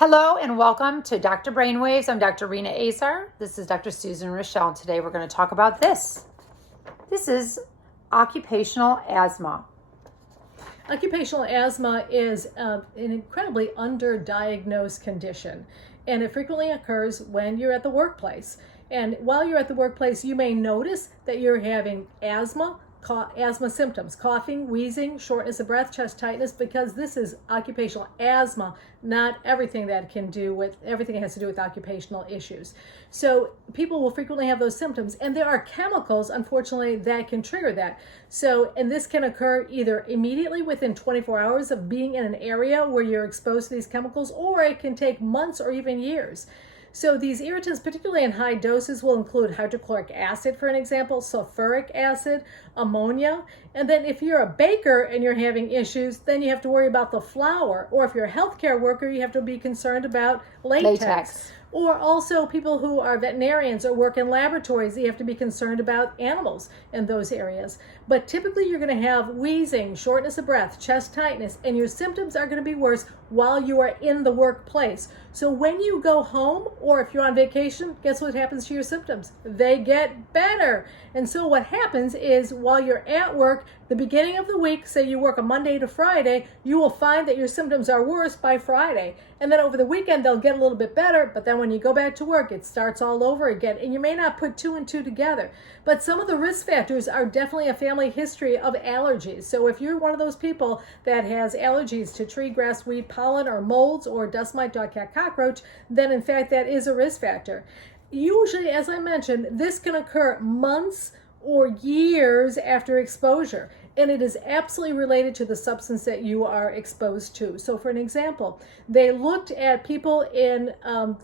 Hello and welcome to Dr. Brainwaves. I'm Dr. Rena Azar. This is Dr. Susan Raschal. Today we're going to talk about this. This is occupational asthma. Occupational asthma is an incredibly underdiagnosed condition, and it frequently occurs when you're at the workplace. And while you're at the workplace, you may notice that you're having asthma symptoms, coughing, wheezing, shortness of breath, chest tightness, because this is occupational asthma, not everything that has to do with occupational issues. So people will frequently have those symptoms, and there are chemicals, unfortunately, that can trigger that. And this can occur either immediately within 24 hours of being in an area where you're exposed to these chemicals, or it can take months or even years. So these irritants, particularly in high doses, will include hydrochloric acid, for an example, sulfuric acid, ammonia. And then if you're a baker and you're having issues, then you have to worry about the flour. Or if you're a healthcare worker, you have to be concerned about latex. Or also people who are veterinarians or work in laboratories, you have to be concerned about animals in those areas. But typically you're going to have wheezing, shortness of breath, chest tightness, and your symptoms are going to be worse while you are in the workplace. So when you go home or if you're on vacation, guess what happens to your symptoms? They get better. And so what happens is while you're at work, the beginning of the week, say you work a Monday to Friday, you will find that your symptoms are worse by Friday. And then over the weekend, they'll get a little bit better. But then when you go back to work, it starts all over again. And you may not put two and two together. But some of the risk factors are definitely a family history of allergies. So if you're one of those people that has allergies to tree, grass, weed, pollen, or molds, or dust mite, dog, cat, cockroach, then in fact that is a risk factor. Usually, as I mentioned, this can occur months or years after exposure. And it is absolutely related to the substance that you are exposed to. So for an example, they looked at people in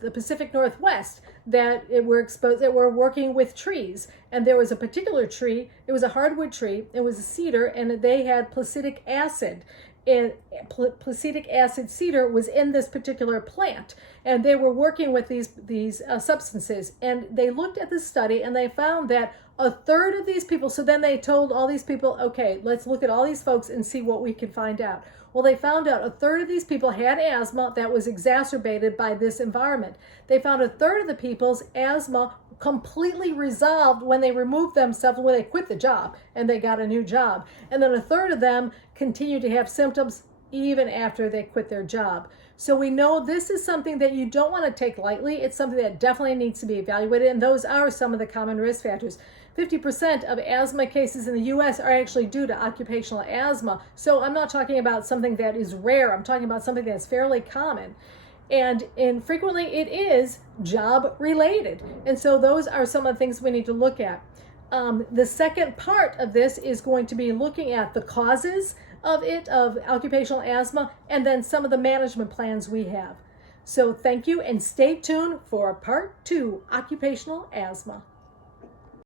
the Pacific Northwest that were working with trees. And there was a particular tree, it was a hardwood tree, it was a cedar, and they had placidic acid. And placidic acid cedar was in this particular plant, and they were working with these substances. And they looked at this study, and they found that a third of these people. So then they told all these people, okay, let's look at all these folks and see what we can find out. Well, they found out a third of these people had asthma that was exacerbated by this environment. They found a third of the people's asthma completely resolved when they removed themselves, when they quit the job and they got a new job. And then a third of them continued to have symptoms even after they quit their job. So we know this is something that you don't want to take lightly. It's something that definitely needs to be evaluated. And those are some of the common risk factors. 50% of asthma cases in the US are actually due to occupational asthma. So I'm not talking about something that is rare. I'm talking about something that's fairly common. And frequently it is job related. And so those are some of the things we need to look at. The second part of this is going to be looking at the causes of occupational asthma, and then some of the management plans we have. So thank you, and stay tuned for part 2, occupational asthma.